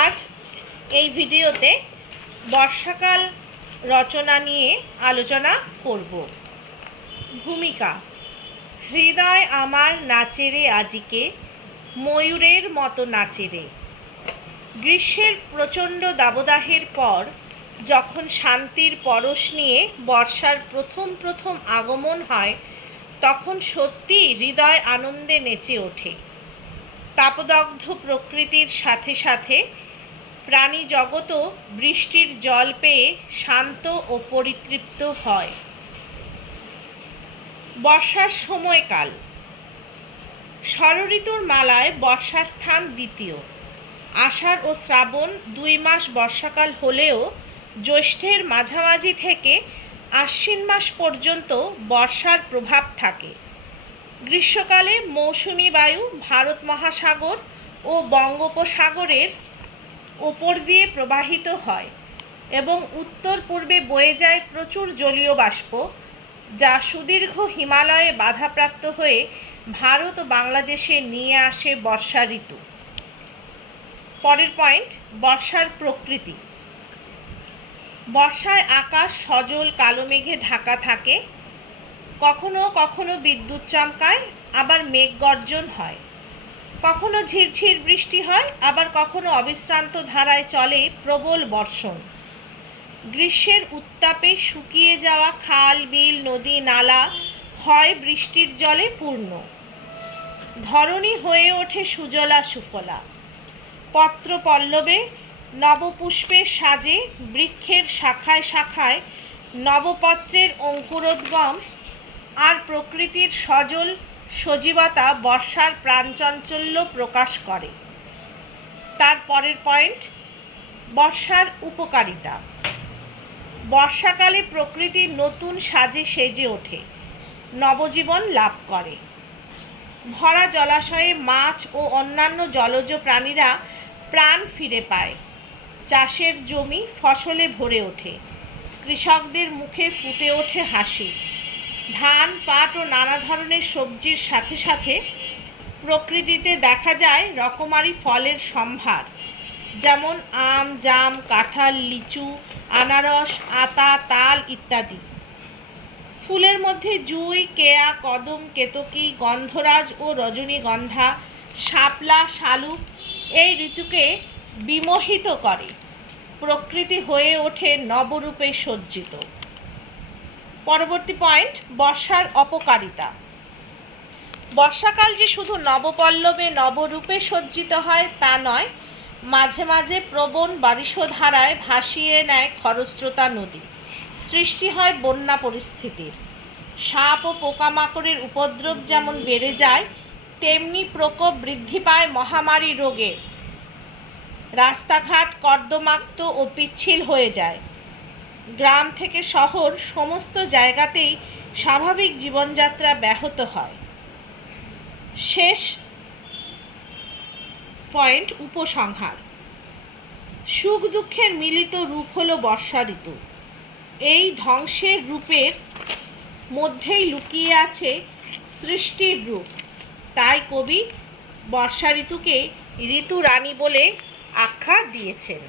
আজ এই ভিডিওতে বর্ষাকাল রচনা নিয়ে আলোচনা করব। ভূমিকা। হৃদয় আমার নাচেরে আজিকে, ময়ূরের মতো নাচেরে। গ্রীষ্মের প্রচণ্ড দাবদাহের পর যখন শান্তির পরশ নিয়ে বর্ষার প্রথম আগমন হয়, তখন সত্যি হৃদয় আনন্দে নেচে ওঠে। তাপদগ্ধ প্রকৃতির সাথে সাথে প্রাণী জগতও বৃষ্টির জল পেয়ে শান্ত ও পরিতৃপ্ত হয়। বর্ষার সময়কাল। ষড়ঋতুর মালায় বর্ষার স্থান দ্বিতীয়। আষাঢ় ও শ্রাবণ 2 মাস বর্ষাকাল হলেও জ্যৈষ্ঠের মাঝামাঝি থেকে আশ্বিন মাস পর্যন্ত বর্ষার প্রভাব থাকে। গ্রীষ্মকালে মৌসুমি বায়ু ভারত মহাসাগর ও বঙ্গোপসাগরের ওপর দিয়ে প্রবাহিত হয় এবং উত্তর পূর্বে বয়ে যায় প্রচুর জলীয় বাষ্প, যা সুদীর্ঘ হিমালয়ে বাধাপ্রাপ্ত হয়ে ভারত ও বাংলাদেশে নিয়ে আসে বর্ষা ঋতু। পরের পয়েন্ট, বর্ষার প্রকৃতি। বর্ষায় আকাশ সজল কালো মেঘে ঢাকা থাকে। কখনো কখনো বিদ্যুৎ চমকায়, আবার মেঘ গর্জন হয়। কখনো ঝিরঝির বৃষ্টি হয়, আবার কখনো অবিশ্রান্ত ধারায় চলে প্রবল বর্ষণ। গ্রীষ্মের উত্তাপে শুকিয়ে যাওয়া খাল, বিল, নদী, নালা হয় বৃষ্টির জলে পূর্ণ। ধরণী হয়ে ওঠে সুজলা সুফলা। পত্র পল্লবে নবপুষ্পের সাজে, বৃক্ষের শাখায় শাখায় নবপত্রের অঙ্কুরোদ্গম, আর প্রকৃতির সজল সজীবতা বর্ষার প্রাণচাঞ্চল্য প্রকাশ করে। তার পরের পয়েন্ট, বর্ষার উপকারিতা। বর্ষাকালে প্রকৃতি নতুন সাজে সেজে ওঠে, নবজীবন লাভ করে। ভরা জলাশয়ে মাছ ও অন্যান্য জলজ প্রাণীরা প্রাণ ফিরে পায়। চাষের জমি ফসলে ভরে ওঠে। কৃষকদের মুখে ফুটে ওঠে হাসি। ধান, পাট ও নানা ধরনের সবজির সাথে সাথে প্রকৃতিতে দেখা যায় রকমারি ফলের সম্ভার, যেমন আম, জাম, কাঁঠাল, লিচু, আনারস, আতা, তাল ইত্যাদি। ফুলের মধ্যে জুঁই, কেয়া, কদম, কেতকী, গন্ধরাজ ও রজনীগন্ধা, শাপলা, শালুক এই ঋতুকে বিমোহিত করে। প্রকৃতি হয়ে ওঠে নবরূপে সজ্জিত। পরবর্তী পয়েন্ট, বর্ষার অপকারিতা। বর্ষাকাল যে শুধু নবপল্লবে নবরূপে সজ্জিত হয় তা নয়, মাঝে মাঝে প্রবণ বারিশধারায় ভাসিয়ে নেয় খরস্রোতা নদী। সৃষ্টি হয় বন্যা পরিস্থিতির। সাপ ও পোকামাকড়ের উপদ্রব যেমন বেড়ে যায়, তেমনি প্রকোপ বৃদ্ধি পায় মহামারী রোগের। রাস্তাঘাট কর্দমাক্ত ও পিচ্ছিল হয়ে যায়। গ্রাম থেকে শহর সমস্ত জায়গাতেই স্বাভাবিক জীবনযাত্রা ব্যাহত হয়। শেষ পয়েন্ট, উপসংহার। সুখ দুঃখের মিলিত রূপ হলো বর্ষা ঋতু। এই ধ্বংসের রূপের মধ্যেই লুকিয়ে আছে সৃষ্টির রূপ। তাই কবি বর্ষা ঋতুকে ঋতু রানী বলে আখ্যা দিয়েছেন।